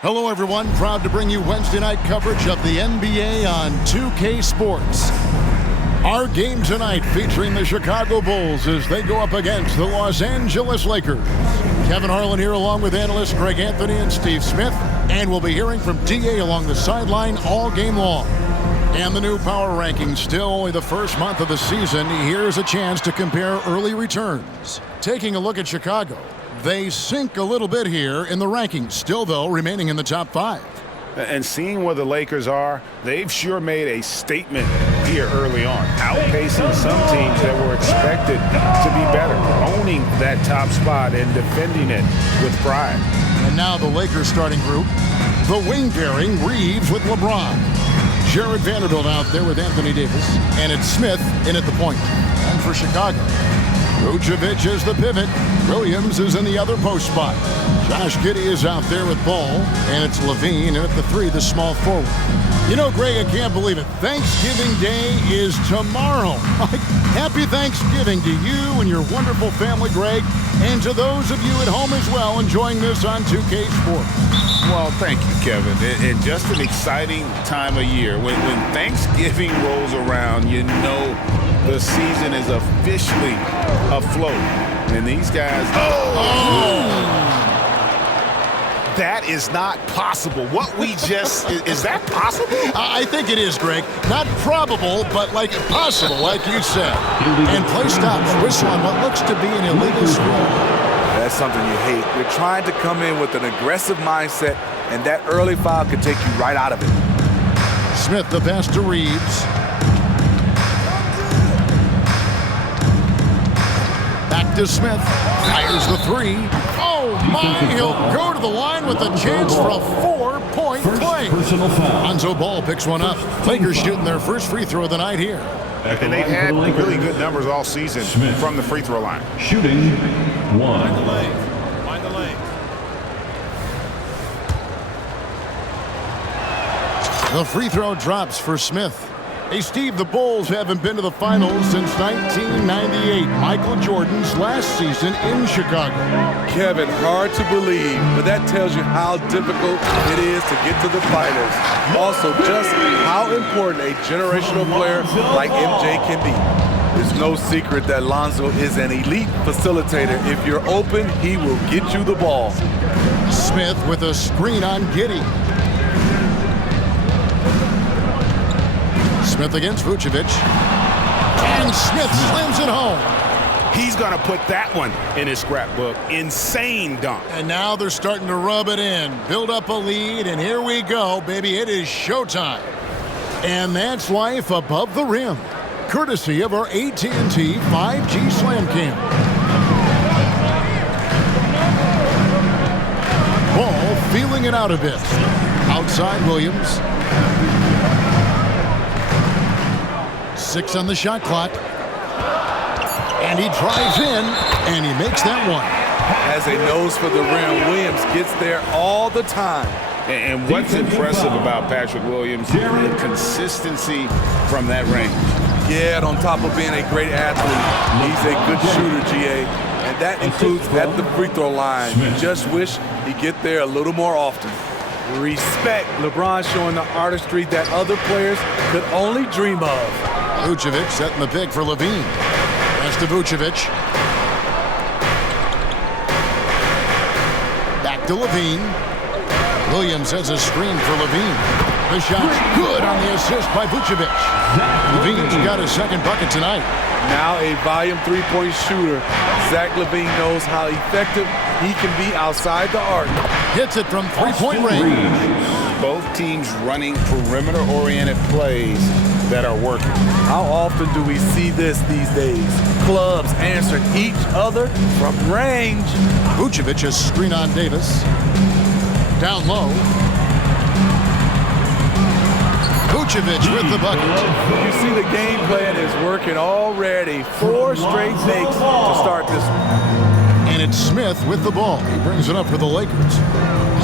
Hello, everyone. Proud to bring you Wednesday night coverage of the NBA on 2K Sports. Our game tonight featuring the Chicago Bulls as they go up against the Los Angeles Lakers. Kevin Harlan here along with analysts Greg Anthony and Steve Smith. And we'll be hearing from DA along the sideline all game long. And the new power rankings, still only the first month of the season. Here's a chance to compare early returns. Taking a look at Chicago. They sink a little bit here in the rankings, still, though, remaining in the top 5. And seeing where the Lakers are, they've sure made a statement here early on, outpacing some teams that were expected to be better, owning that top spot and defending it with pride. And now the Lakers starting group, the wing pairing, Reeves with LeBron. Jared Vanderbilt out there with Anthony Davis, and it's Smith in at the point. And for Chicago, Vucevic is the pivot. Williams is in the other post spot. Josh Giddey is out there with Ball, and it's Levine, and at the 3, the small forward. You know, Greg, I can't believe it. Thanksgiving Day is tomorrow. Happy Thanksgiving to you and your wonderful family, Greg, and to those of you at home as well enjoying this on 2K Sports. Well, thank you, Kevin. And just an exciting time of year. When Thanksgiving rolls around, you know the season is officially afloat. And these guys... That is not possible. What we just... is that possible? I think it is, Greg. Not probable, but like possible, like you said. And play stops. Whistle on what looks to be an illegal screen. That's something you hate. You're trying to come in with an aggressive mindset, and that early foul could take you right out of it. Smith, the pass to Reeves. Back to Smith. Fires the 3. Oh, my. He'll go to the line with a chance for a 4-point play. Lonzo Ball picks one up. Lakers shooting their first free throw of the night here. And they've had really good numbers all season from the free throw line. Shooting 1. Find the lane. The free throw drops for Smith. Hey, Steve, the Bulls haven't been to the finals since 1998, Michael Jordan's last season in Chicago. Kevin, hard to believe, but that tells you how difficult it is to get to the finals. Also, just how important a generational player like MJ can be. It's no secret that Lonzo is an elite facilitator. If you're open, he will get you the ball. Smith with a screen on Giddey. Smith against Vucevic. And Smith slams it home. He's going to put that one in his scrapbook. Insane dunk. And now they're starting to rub it in. Build up a lead, and here we go, baby. It is showtime. And that's life above the rim. Courtesy of our AT&T 5G Slam Cam. Ball feeling it out a bit. Outside Williams. 6 on the shot clock. And he drives in, and he makes that one. Has a nose for the rim. Williams gets there all the time. And what's impressive about Patrick Williams, the consistency from that range. Yeah, and on top of being a great athlete, he's a good shooter, GA. And that includes at the free throw line. You just wish he'd get there a little more often. Respect. LeBron showing the artistry that other players could only dream of. Vucevic setting the pick for Levine. Pass to Vucevic. Back to Levine. Williams has a screen for Levine. The shot's good on the assist by Vucevic. Levine's got his second bucket tonight. Now a volume three-point shooter. Zach LaVine knows how effective he can be outside the arc. Hits it from three-point range. Both teams running perimeter-oriented plays that are working. How often do we see this these days? Clubs answering each other from range. Vucevic has screen on Davis. Down low. Vucevic with the bucket. You see the game plan is working already. 4 straight makes to start this one. And it's Smith with the ball. He brings it up for the Lakers.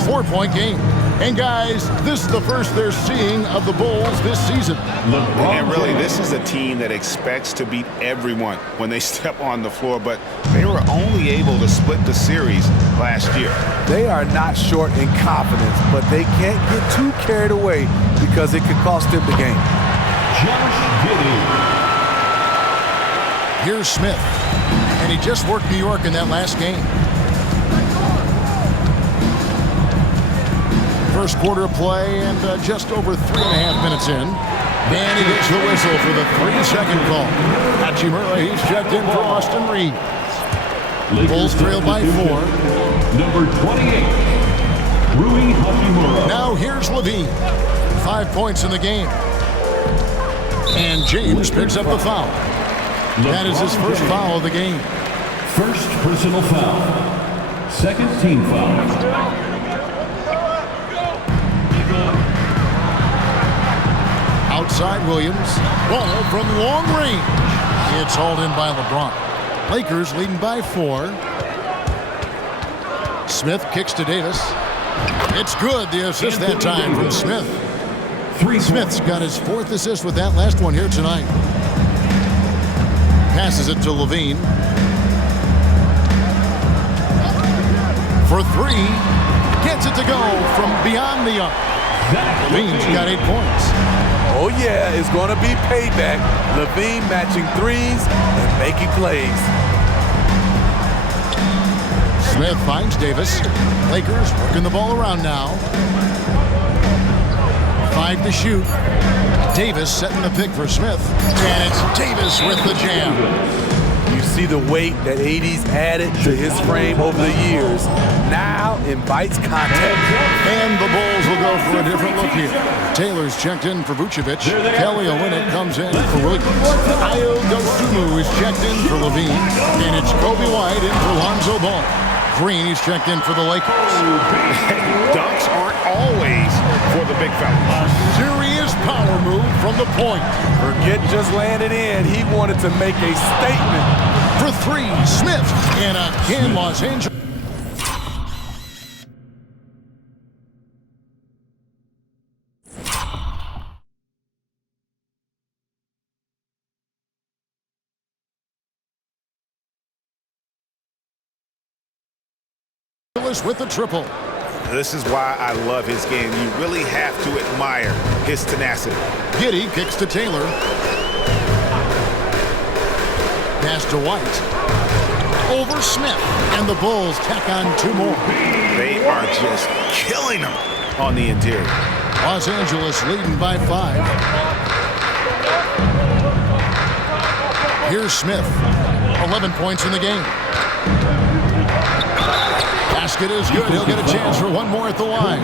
4-point game. And guys, this is the first they're seeing of the Bulls this season. And really, this is a team that expects to beat everyone when they step on the floor, but they were only able to split the series last year. They are not short in confidence, but they can't get too carried away because it could cost them the game. Here's Smith. And he just worked New York in that last game. First quarter of play and just over 3.5 minutes in. And he gets the whistle for the 3-second call. Hachimura, he's checked in for Austin Reeves. Bulls trail by 4. Number 28, Rui Hachimura. Now here's Levine. 5 points in the game. And James picks up the foul. That is his first foul of the game. First personal foul. Second team foul. Outside Williams. Ball from long range. It's hauled in by LeBron. Lakers leading by 4. Smith kicks to Davis. It's good. The assist that time from Smith. Smith's got his 4th assist with that last one here tonight. Passes it to Levine. For 3. Gets it to go from beyond the arc. Levine's got 8 points. Oh yeah, it's going to be payback. Levine matching threes and making plays. Smith finds Davis. Lakers working the ball around now. 5 to shoot. Davis setting the pick for Smith. And it's Davis with the jam. You see the weight that AD's added to his frame over the years. Now invites contact. And the Bulls will go for a different look here. Taylor's checked in for Vucevic. Kelly Olynyk comes in for Williams. Ayo Dosunmu is checked in for Levine. And it's Kobe White in for Lonzo Ball. Green, he's checked in for the Lakers. Dunks aren't always for the big fellas. Serious power move from the point. Forget just landed in. He wanted to make a statement. For 3, Smith. And again, Los Angeles. With the triple. This is why I love his game. You really have to admire his tenacity. Giddey kicks to Taylor. Pass to White. Over Smith. And the Bulls tack on 2 more. They are just killing them on the interior. Los Angeles leading by 5. Here's Smith. 11 points in the game. Basket is good. He'll get a chance for one more at the line.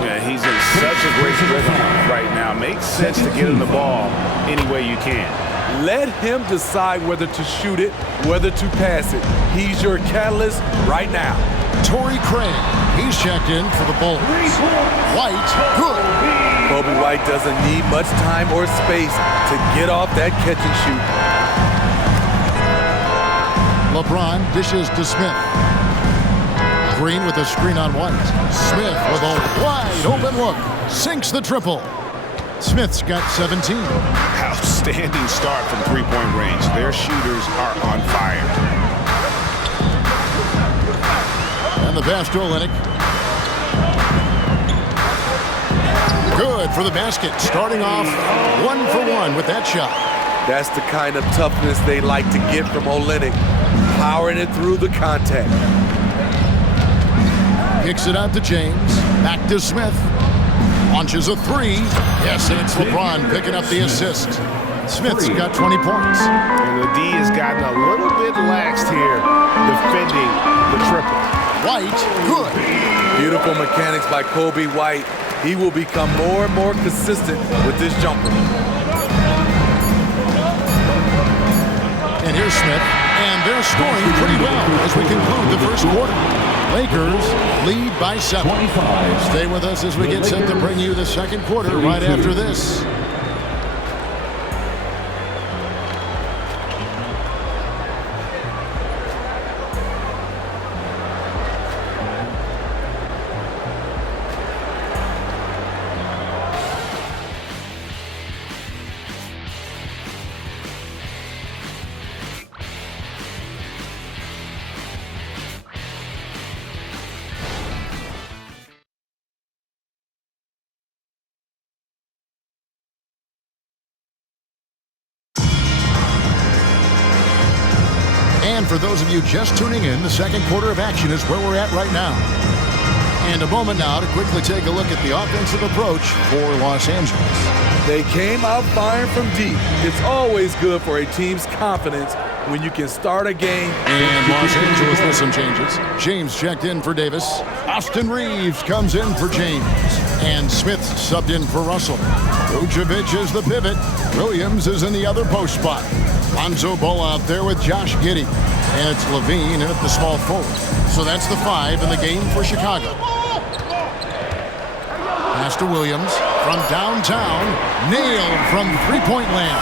Yeah, he's in such a great rhythm right now. Makes sense to get him the ball any way you can. Let him decide whether to shoot it, whether to pass it. He's your catalyst right now. Torrey Craig, he's checked in for the Bulls. White, good. Kobe White doesn't need much time or space to get off that catch and shoot. LeBron dishes to Smith. Green with a screen on White. Smith with a wide open look. Sinks the triple. Smith's got 17. Outstanding start from 3-point range. Their shooters are on fire. And the pass to Olynyk. Good for the basket. Starting off 1 for 1 with that shot. That's the kind of toughness they like to get from Olynyk. Powering it through the contact. Kicks it out to James. Back to Smith. Launches a 3. Yes, and it's LeBron picking up the assist. Smith's got 20 points. And the D has gotten a little bit laxed here defending the triple. White, good. Beautiful mechanics by Kobe White. He will become more and more consistent with this jumper. And here's Smith. And they're scoring pretty well as we conclude the first quarter. Lakers lead by 7. 25. Stay with us as we get set to bring you the second quarter right after this. And for those of you just tuning in, the second quarter of action is where we're at right now. And a moment now to quickly take a look at the offensive approach for Los Angeles. They came out firing from deep. It's always good for a team's confidence when you can start a game. And Los Angeles with some changes. James checked in for Davis. Austin Reeves comes in for James. And Smith subbed in for Russell. Vucevic is the pivot. Williams is in the other post spot. Lonzo Ball out there with Josh Giddey. And it's Levine in at the small forward. So that's the 5 in the game for Chicago. Pass to Williams from downtown. Nailed from three-point land.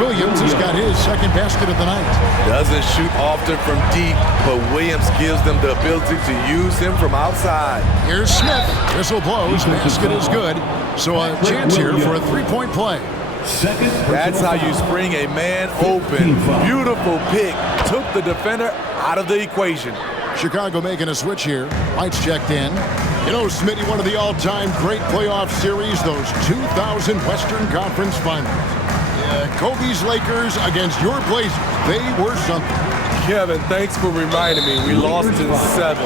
Williams has got his second basket of the night. Doesn't shoot often from deep, but Williams gives them the ability to use him from outside. Here's Smith. Whistle blows. Basket is good. So a chance here for a three-point play. That's how you spring a man open. Beautiful pick. Took the defender out of the equation. Chicago making a switch here. White's checked in. You know, Smitty, one of the all-time great playoff series, those 2000 Western Conference Finals. Kobe's Lakers against your Blazers. They were something. Kevin, thanks for reminding me. We lost in 7.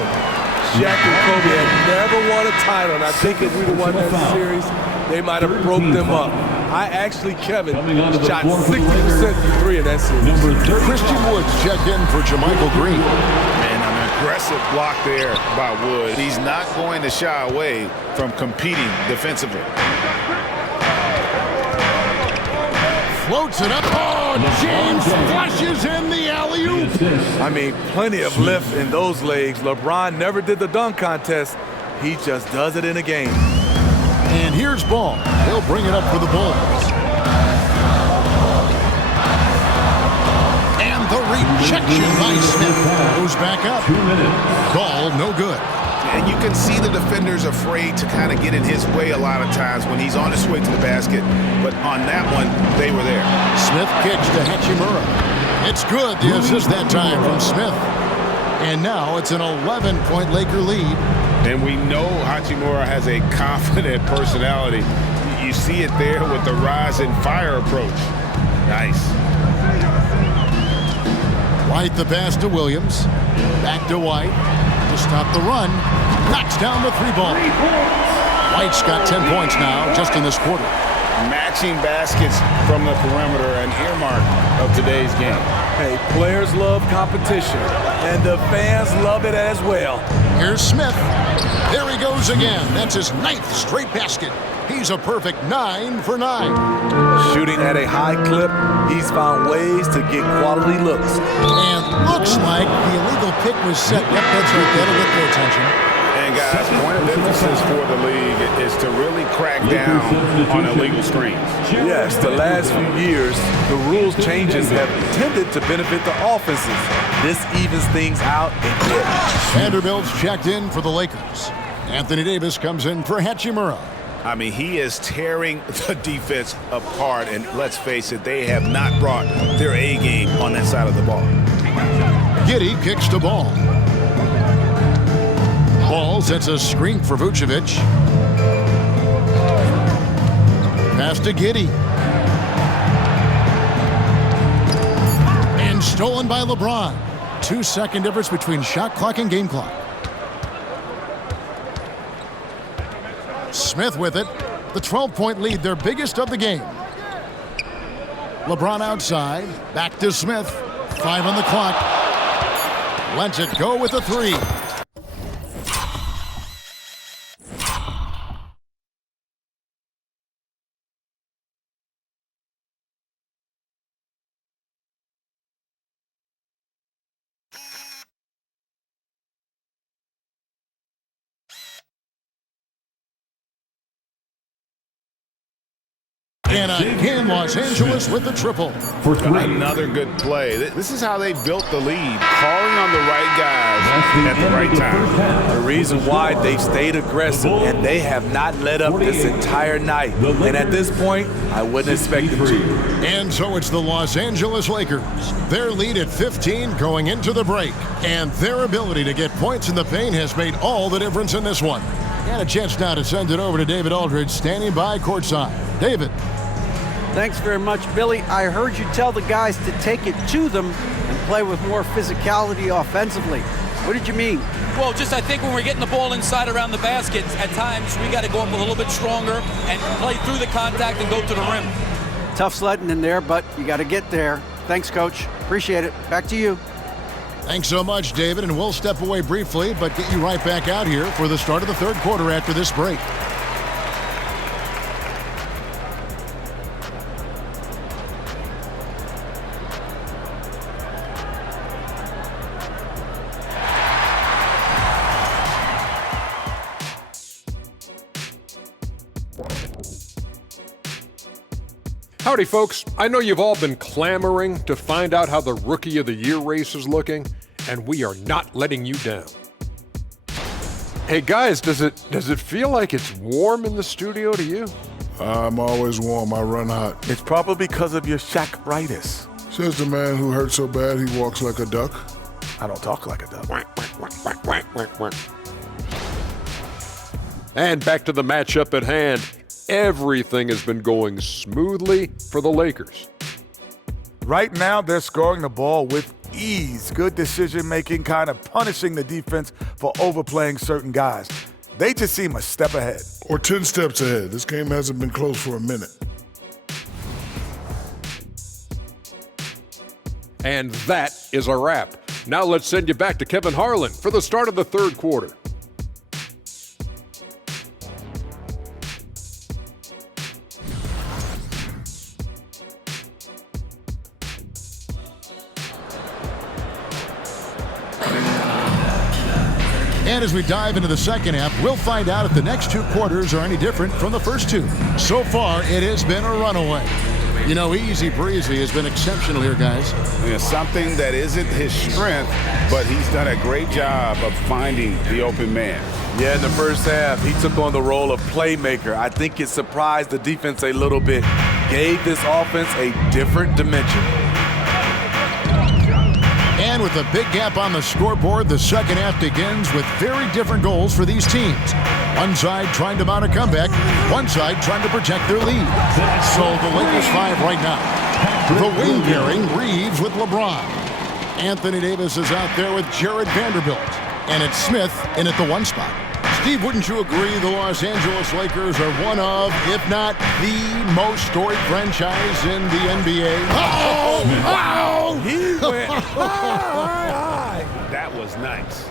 Shaq and Kobe had never won a title, and I think if we'd have won that series, they might have broke them up. I actually, Kevin, shot 60% from 3 in that series. Christian Woods checked in for Jermichael Green. And an aggressive block there by Wood. He's not going to shy away from competing defensively. Floats it up. Oh, James flushes in the alley-oop. I mean, plenty of lift in those legs. LeBron never did the dunk contest. He just does it in a game. And here's Ball. He'll bring it up for the Bulls. And the rejection by Smith goes back up. Ball, no good. And you can see the defenders afraid to kind of get in his way a lot of times when he's on his way to the basket. But on that one, they were there. Smith kicks to Hachimura. It's good, the assist that time from Smith. And now it's an 11-point Laker lead. And we know Hachimura has a confident personality. You see it there with the rise and fire approach. Nice. White the pass to Williams. Back to White. To stop the run. Knocks down the 3-ball. White's got 10 points now just in this quarter. Matching baskets from the perimeter, an earmark of today's game. Hey, players love competition, and the fans love it as well. Here's Smith. There he goes again. That's his 9th straight basket. He's a perfect 9 for 9. Shooting at a high clip, he's found ways to get quality looks. And looks like the illegal pick was set. Yep, that's right. That'll get their attention. And guys, point of emphasis for the league is to really crack down on illegal screens. Yes, the last few years, the rules changes have tended to benefit the offenses. This evens things out a bit. Vanderbilt's checked in for the Lakers. Anthony Davis comes in for Hachimura. I mean, he is tearing the defense apart, and let's face it, they have not brought their A game on that side of the ball. Giddey kicks to Ball. Ball sets a screen for Vucevic. Pass to Giddey. And stolen by LeBron. 2-second difference between shot clock and game clock. Smith with it. The 12-point lead, their biggest of the game. LeBron outside. Back to Smith. 5 on the clock. Lets it go with a 3. And again, Los Angeles with the triple. For 3. Another good play. This is how they built the lead, calling on the right guys at the right time. The reason why they've stayed aggressive, and they have not let up this entire night. And at this point, I wouldn't expect them to. And so it's the Los Angeles Lakers. Their lead at 15 going into the break. And their ability to get points in the paint has made all the difference in this one. And a chance now to send it over to David Aldridge, standing by courtside. David. Thanks very much, Billy. I heard you tell the guys to take it to them and play with more physicality offensively. What did you mean? Well, just I think when we're getting the ball inside around the basket, at times we got to go up a little bit stronger and play through the contact and go to the rim. Tough sledding in there, but you got to get there. Thanks, Coach. Appreciate it. Back to you. Thanks so much, David, and we'll step away briefly, but get you right back out here for the start of the third quarter after this break. Howdy, folks. I know you've all been clamoring to find out how the Rookie of the Year race is looking, and we are not letting you down. Hey, guys, does it feel like it's warm in the studio to you? I'm always warm. I run hot. It's probably because of your Shaq-ritis. Says the man who hurt so bad he walks like a duck. I don't talk like a duck. And back to the matchup at hand. Everything has been going smoothly for the Lakers. Right now, they're scoring the ball with ease. Good decision-making, kind of punishing the defense for overplaying certain guys. They just seem a step ahead. Or 10 steps ahead. This game hasn't been close for a minute. And that is a wrap. Now let's send you back to Kevin Harlan for the start of the third quarter. And as we dive into the second half, we'll find out if the next two quarters are any different from the first two. So far, it has been a runaway. You know, easy breezy has been exceptional here, guys. You know, something that isn't his strength, but he's done a great job of finding the open man. Yeah, in the first half, he took on the role of playmaker. I think it surprised the defense a little bit, gave this offense a different dimension. And with a big gap on the scoreboard, the second half begins with very different goals for these teams. One side trying to mount a comeback, one side trying to protect their lead. So the Lakers 5 right now. The wing pairing, Reeves with LeBron. Anthony Davis is out there with Jared Vanderbilt. And it's Smith in at the one spot. Steve, wouldn't you agree the Los Angeles Lakers are one of, if not the most storied franchise in the NBA? Oh, wow! He went high. That was nice.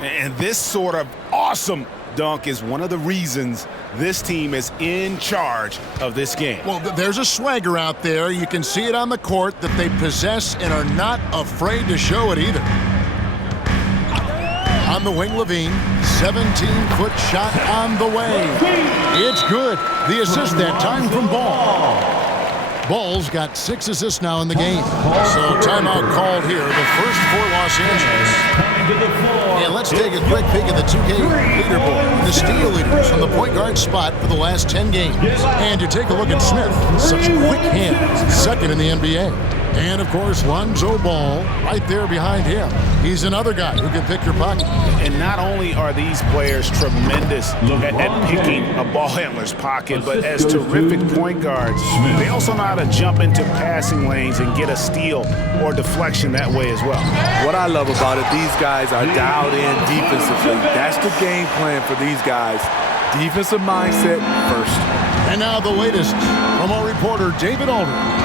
And this sort of awesome dunk is one of the reasons this team is in charge of this game. Well, there's a swagger out there. You can see it on the court that they possess and are not afraid to show it either. On the wing, Levine, 17-foot shot on the way. It's good. The assist that time from Ball. Ball's got 6 assists now in the game. So timeout called here, the first for Los Angeles. And let's take a quick peek at the 2K leaderboard. The steal leaders on the point guard spot for the last 10 games. And you take a look at Smith, such quick hands, second in the NBA. And, of course, Lonzo Ball right there behind him. He's another guy who can pick your pocket. And not only are these players tremendous at picking a ball handler's pocket, but as terrific point guards, they also know how to jump into passing lanes and get a steal or deflection that way as well. What I love about it, these guys are dialed in defensively. That's the game plan for these guys. Defensive mindset first. And now the latest from our reporter, David Aldridge.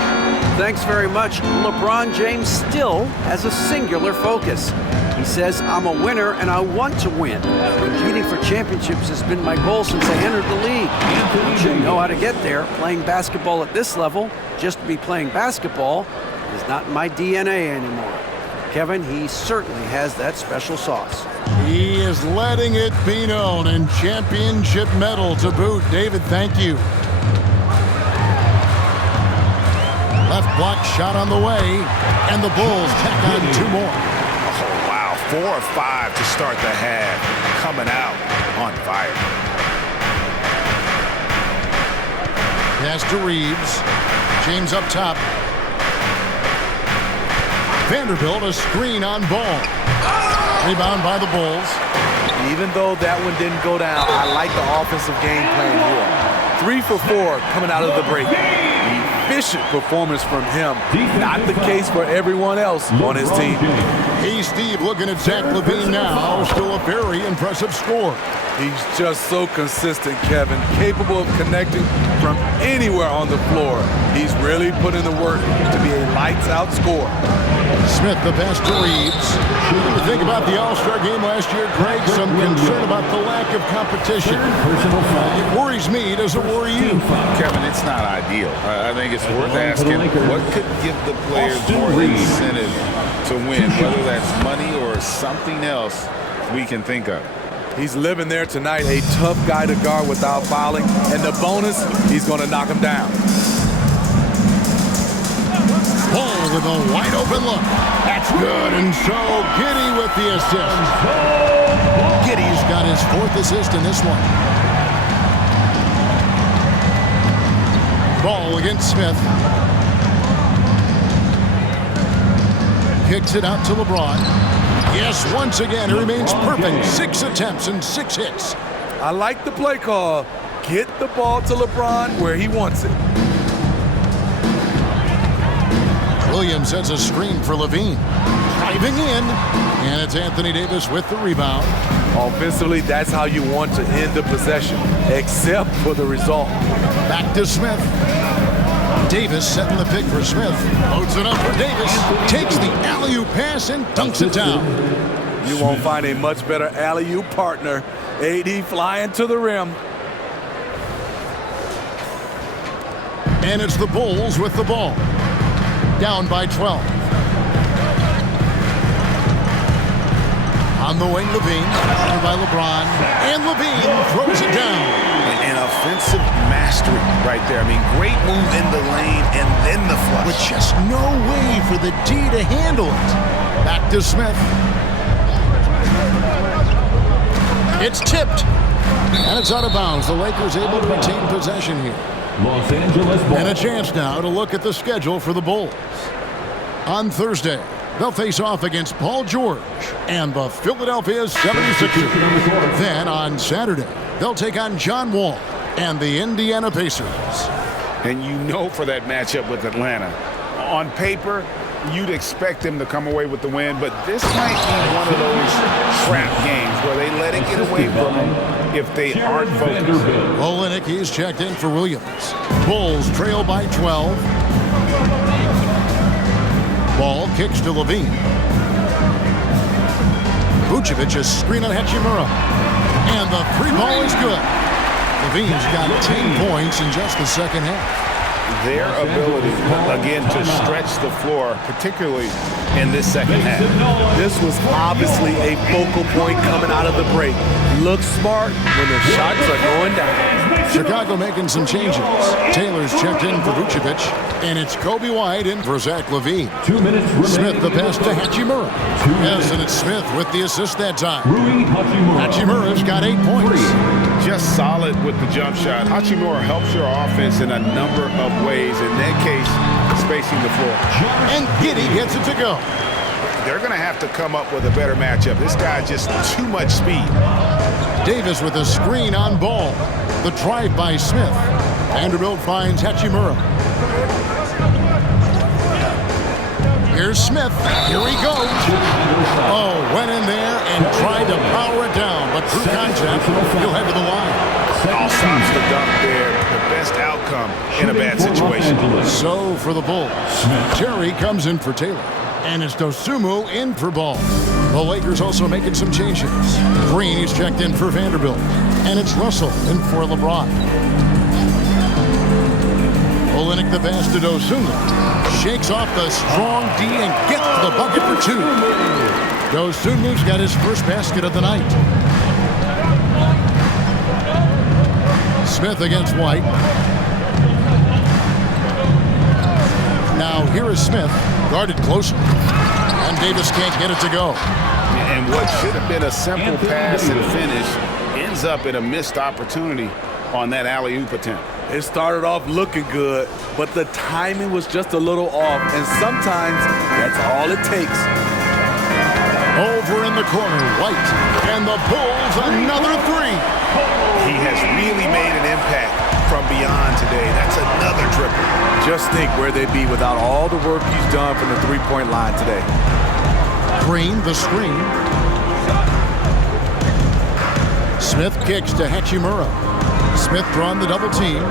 Thanks very much. LeBron James still has a singular focus. He says, I'm a winner and I want to win. Competing for championships has been my goal since I entered the league. I should know how to get there. Playing basketball at this level, just to be playing basketball, is not in my DNA anymore. Kevin, he certainly has that special sauce. He is letting it be known, and championship medal to boot. David, thank you. Left block shot on the way, and the Bulls tack on 2 more. Oh, wow. 4 or 5 to start the half. Coming out on fire. Pass to Reeves. James up top. Vanderbilt, a screen on Ball. Rebound by the Bulls. Even though that one didn't go down, I like the offensive game plan here. 3 for 4 coming out of the break. Efficient performance from him. Not the case for everyone else on his team. Hey, Steve, looking at Zach LaVine now. Still a very impressive score. He's just so consistent, Kevin. Capable of connecting from anywhere on the floor. He's really put in the work to be a lights-out scorer. Smith, the pass to Reeves. What do you think about the All-Star game last year, Greg? Some concern about the lack of competition. It worries me. Does it worry you? Kevin, it's not ideal. I think it's worth asking what could give the players more incentive to win, whether that's money or something else we can think of. He's living there tonight, a tough guy to guard without fouling, and the bonus, he's going to knock him down. Ball with a wide open look. That's good, and so Giddey with the assist. Giddey's got his 4th assist in this one. Ball against Smith. Kicks it out to LeBron. Yes, once again, he remains perfect. 6 attempts and 6 hits. I like the play call. Get the ball to LeBron where he wants it. Williams has a screen for LaVine. Driving in, and it's Anthony Davis with the rebound. Offensively, that's how you want to end the possession, except for the result. Back to Smith. Davis setting the pick for Smith. Loads it up for Davis. Takes the alley-oop pass and dunks it down. You won't find a much better alley-oop partner. AD flying to the rim. And it's the Bulls with the ball. Down by 12. On the wing, LaVine. Covered by LeBron. And LaVine throws it down. An offensive mastery right there. I mean, great move in the lane and then the flush. With just no way for the D to handle it. Back to Smith. It's tipped. And it's out of bounds. The Lakers able to retain possession here. Los Angeles ball. And a chance now to look at the schedule for the Bulls. On Thursday, they'll face off against Paul George and the Philadelphia 76ers. Then on Saturday, they'll take on John Wall and the Indiana Pacers. And you know for that matchup with Atlanta, on paper, you'd expect them to come away with the win, but this might be one of those trap games where they let it get away from them if they aren't focused. Olenek, he's checked in for Williams. Bulls trail by 12. Ball kicks to LaVine. Vucevic is screen on Hachimura. And the 3 ball is good. LaVine's got 10 points in just the second half. Their ability, again, to stretch the floor, particularly in this second half. This was obviously a focal point coming out of the break. Looks smart when the shots are going down. Chicago making some changes. Taylor's checked in for Vucevic, and it's Kobe White in for Zach LaVine. 2 minutes remaining. Smith the pass to Hachimura. Yes, and it's Smith with the assist that time. Hachimura's got 8 points. Just solid with the jump shot. Hachimura helps your offense in a number of ways. In that case, spacing the floor. And Giddey gets it to go. They're going to have to come up with a better matchup. This guy just too much speed. Davis with a screen on Ball. The drive by Smith. Vanderbilt finds Hachimura. Here's Smith. Here he goes. Oh, went in there and tried to power it down, but through contact, he'll head to the line. All stops the dunk there. The best outcome in a bad situation. So for the Bulls, Terry comes in for Taylor. And it's Dosunmu in for Ball. The Lakers also making some changes. Green is checked in for Vanderbilt. And it's Russell in for LeBron. Olenek the pass to Dosunmu. Shakes off the strong D and gets to the bucket for 2. Dosunmu's got his first basket of the night. Smith against White. Now here is Smith, guarded closer. And Davis can't get it to go. And what should have been a simple pass and finish ends up in a missed opportunity on that alley-oop attempt. It started off looking good, but the timing was just a little off, and sometimes that's all it takes. Over in the corner, White, and the Bulls another 3. He has really made an impact from beyond today. That's another triple. Just think where they'd be without all the work he's done from the three-point line today. Green, the screen. Smith kicks to Hachimura. Smith drawing the double team.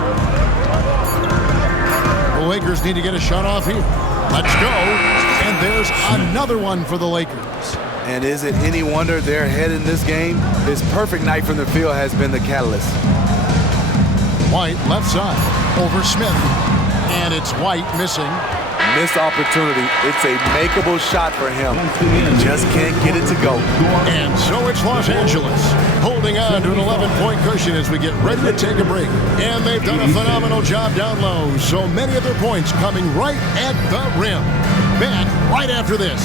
The Lakers need to get a shot off here. Let's go. And there's another one for the Lakers. And is it any wonder they're ahead in this game? His perfect night from the field has been the catalyst. White left side over Smith. And it's White missing. Missed opportunity. It's a makeable shot for him. He just can't get it to go. And so it's Los Angeles holding on to an 11-point cushion as we get ready to take a break. And they've done a phenomenal job down low. So many of their points coming right at the rim. Back right after this.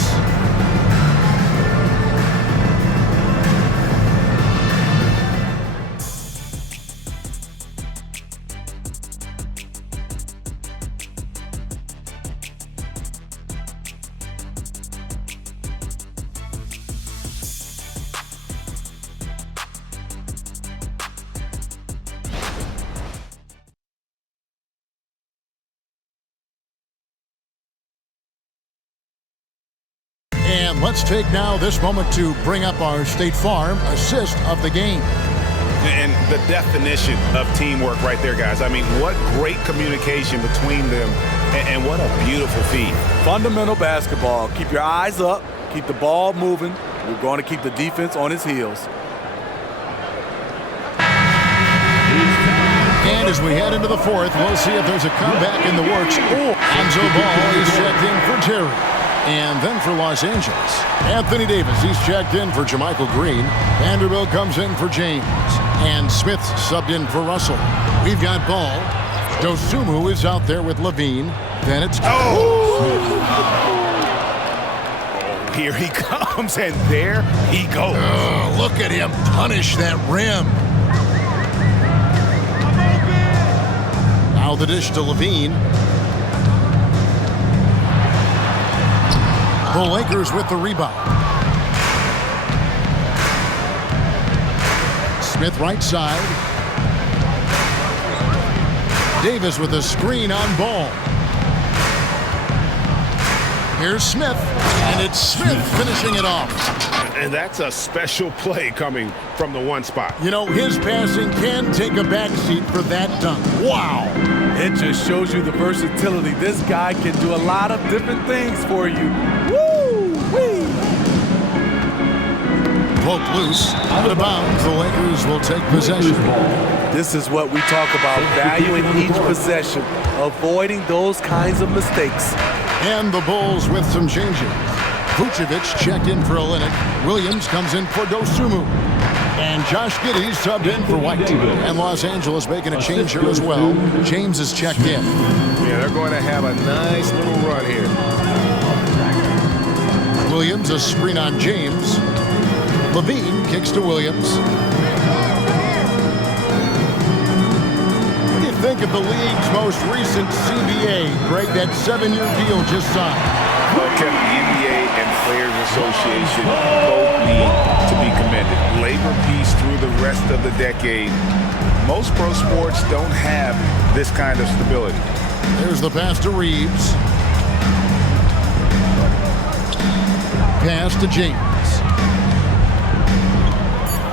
And let's take now this moment to bring up our State Farm assist of the game. And the definition of teamwork right there, guys. I mean, what great communication between them, and what a beautiful feed. Fundamental basketball. Keep your eyes up. Keep the ball moving. We're going to keep the defense on its heels. And as we head into the fourth, we'll see if there's a comeback in the works. Enzo Ball is checked in for Terry. And then for Los Angeles, Anthony Davis, he's checked in for JaMychal Green. Vanderbilt comes in for James. And Smith subbed in for Russell. We've got Ball. Dosunmu is out there with Levine. Then it's... Here he comes, and there he goes. Oh, look at him punish that rim. Now the dish to Levine. The Lakers with the rebound. Smith right side. Davis with a screen on Ball. Here's Smith, and it's Smith finishing it off. And that's a special play coming from the one spot. You know, his passing can take a backseat for that dunk. Wow. It just shows you the versatility. This guy can do a lot of different things for you. Woo-wee! Poke loose, out of bounds. The Lakers will take possession. This is what we talk about, valuing each possession, avoiding those kinds of mistakes. And the Bulls with some changes. Vucevic checked in for Olynyk. Williams comes in for Dosunmu. And Josh Giddey subbed in for White. And Los Angeles making a change here as well. James is checked in. Yeah, they're going to have a nice little run here. Williams, a screen on James. Levine kicks to Williams. What do you think of the league's most recent CBA? Greg, that 7-year deal just signed. Well, Kevin, the NBA and Players Association both need to be commended. Labor peace through the rest of the decade. Most pro sports don't have this kind of stability. There's the pass to Reeves. Pass to James.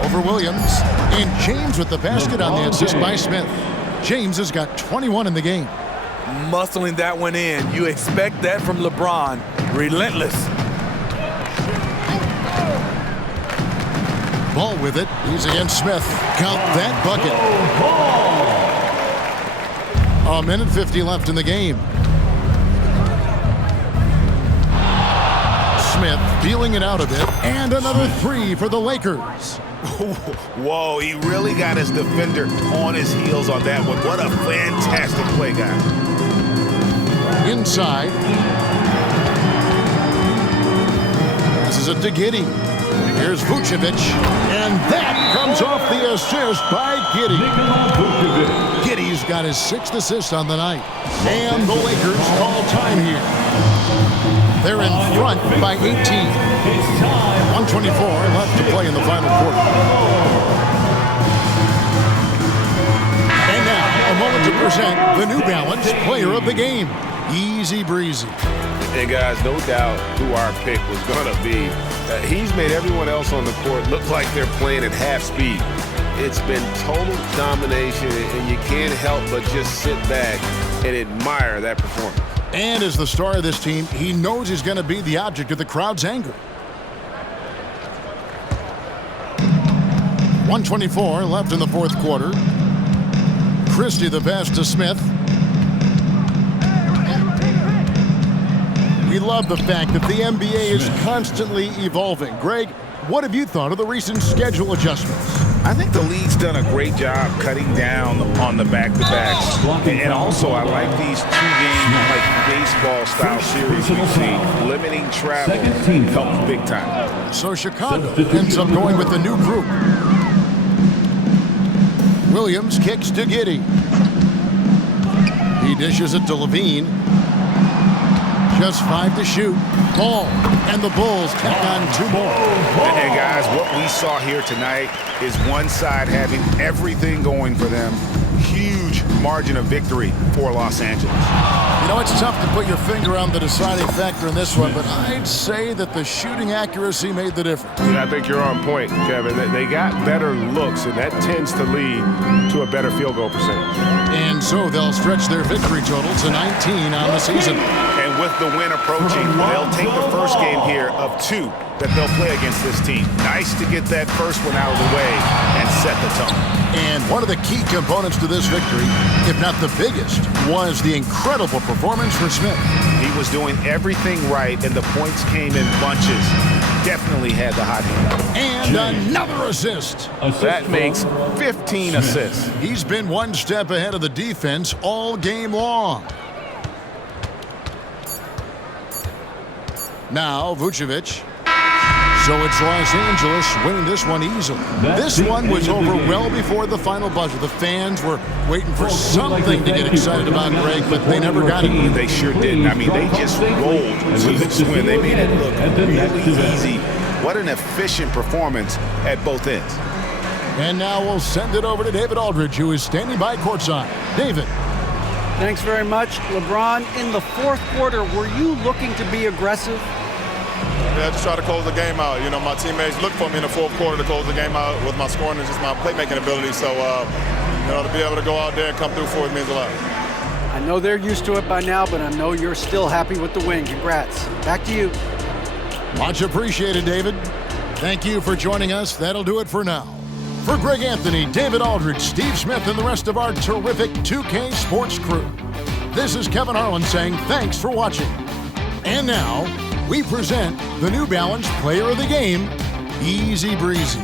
Over Williams. And James with the basket on the assist by Smith. James has got 21 in the game. Muscling that one in. You expect that from LeBron. Relentless. Ball with it. He's against Smith. Count that bucket. A minute 50 left in the game. Smith feeling it out a bit. And another three for the Lakers. Whoa, he really got his defender on his heels on that one. What a fantastic play, guys. Inside. Passes it to Giddey. Here's Vucevic. And that comes off the assist by Giddey. Giddey's got his 6th assist on the night. And the Lakers call time here. They're in front by 18. 124 left to play in the final quarter. And now, a moment New Balance Player of the Game, Easy Breezy. And guys, no doubt who our pick was going to be. He's made everyone else on the court look like they're playing at half speed. It's been total domination, and you can't help but just sit back and admire that performance. And as the star of this team, he knows he's going to be the object of the crowd's anger. 1:24 left in the fourth quarter. Christie the pass to Smith. We love the fact that the NBA is constantly evolving. Greg, what have you thought of the recent schedule adjustments? I think the league's done a great job cutting down on the back-to-backs. And also, I like these two-game, like baseball-style series we've seen. Limiting travel helps big time. So Chicago ends up going with the new group. Williams kicks to Giddey. He dishes it to Levine. Just 5 to shoot. Ball. And the Bulls tack on 2 more. And guys, what we saw here tonight is one side having everything going for them. Huge margin of victory for Los Angeles. You know, it's tough to put your finger on the deciding factor in this one, but I'd say that the shooting accuracy made the difference. Yeah, I think you're on point, Kevin. They got better looks, and that tends to lead to a better field goal percentage. And so they'll stretch their victory total to 19 on the season. And with the win approaching, they'll take the first game here of 2 that they'll play against this team. Nice to get that first one out of the way and set the tone. And one of the key components to this victory, if not the biggest, was the incredible performance for Smith. He was doing everything right, and the points came in bunches. Definitely had the hot hand. And another assist. That makes 15 assists. He's been one step ahead of the defense all game long. Now Vucevic. So it's Los Angeles winning this one easily. This one was over well before the final buzzer. The fans were waiting for something to get excited about, Greg, but they never got it. They sure didn't. I mean, they just rolled to this win. They made it look really easy. What an efficient performance at both ends. And now we'll send it over to David Aldridge, who is standing by courtside. David. Thanks very much. LeBron, in the fourth quarter, were you looking to be aggressive? Yeah, just try to close the game out. You know, my teammates look for me in the fourth quarter to close the game out with my scoring and just my playmaking ability. So, you know, to be able to go out there and come through for it means a lot. I know they're used to it by now, but I know you're still happy with the win. Congrats. Back to you. Much appreciated, David. Thank you for joining us. That'll do it for now. For Greg Anthony, David Aldridge, Steve Smith, and the rest of our terrific 2K Sports crew, this is Kevin Harlan saying thanks for watching. And now, we present the New Balance Player of the Game, Easy Breezy.